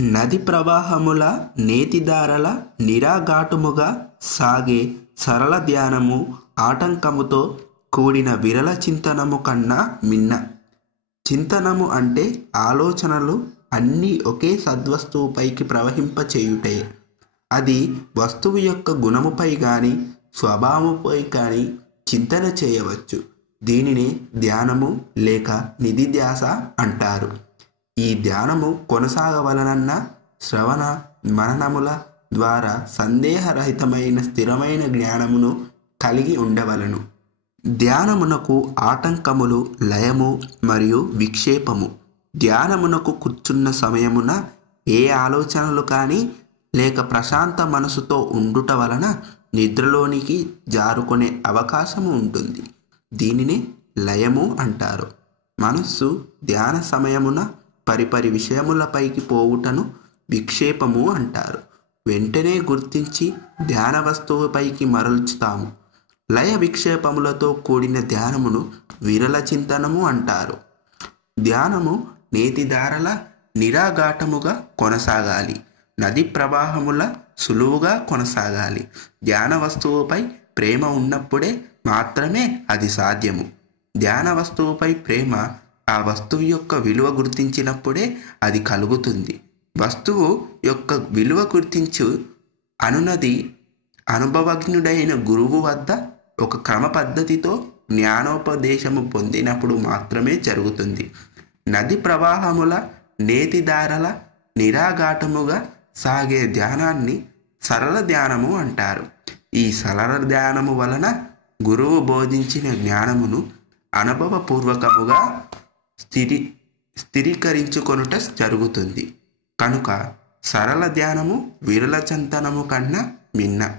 నది ప్రవాహముల నేతిదారల నిరాఘాటముగా సాగే సరళ ధ్యానము ఆటంకముతో కూడిన విరల చింతనము కన్నా మిన్న. చింతనము అంటే ఆలోచనలు అన్నీ ఒకే సద్వస్తువుపైకి ప్రవహింపచేయుటే. అది వస్తువు యొక్క గుణముపై గాని స్వభావముపై కానీ చింతన చేయవచ్చు. దీనినే ధ్యానము లేక నిధిధ్యాస అంటారు. ఈ ధ్యానము కొనసాగవలనన్న శ్రవణ మననముల ద్వారా సందేహరహితమైన స్థిరమైన జ్ఞానమును కలిగి ఉండవలను. ధ్యానమునకు ఆటంకములు లయము మరియు విక్షేపము. ధ్యానమునకు కూర్చున్న సమయమున ఏ ఆలోచనలు కానీ లేక ప్రశాంత మనసుతో ఉండుట వలన నిద్రలోనికి జారుకునే అవకాశము ఉంటుంది. దీనిని లయము అంటారు. మనస్సు ధ్యాన సమయమున పరిపరి విషయములపైకి పోవుటను విక్షేపము అంటారు. వెంటనే గుర్తించి ధ్యాన వస్తువుపైకి మరల్చుతాము. లయ విక్షేపములతో కూడిన ధ్యానమును విరల చింతనము అంటారు. ధ్యానము నేతిదారల నిరాఘాటముగా కొనసాగాలి. నది ప్రవాహముల సులువుగా కొనసాగాలి. ధ్యాన వస్తువుపై ప్రేమ ఉన్నప్పుడే మాత్రమే అది సాధ్యము. ధ్యాన వస్తువుపై ప్రేమ ఆ వస్తువు యొక్క విలువ గుర్తించినప్పుడే అది కలుగుతుంది. వస్తువు యొక్క విలువ గుర్తించు అనునది అనుభవజ్ఞుడైన గురువు వద్ద ఒక క్రమ పద్ధతితో జ్ఞానోపదేశము పొందినప్పుడు మాత్రమే జరుగుతుంది. నది ప్రవాహముల నేతిదారల నిరాఘాటముగా సాగే ధ్యానాన్ని సరళ ధ్యానము అంటారు. ఈ సరళ ధ్యానము వలన గురువు బోధించిన జ్ఞానమును అనుభవపూర్వకముగా స్థిరీకరించుకొనుట జరుగుతుంది. కనుక సరళ ధ్యానము విరల చింతనము కన్నా మిన్న.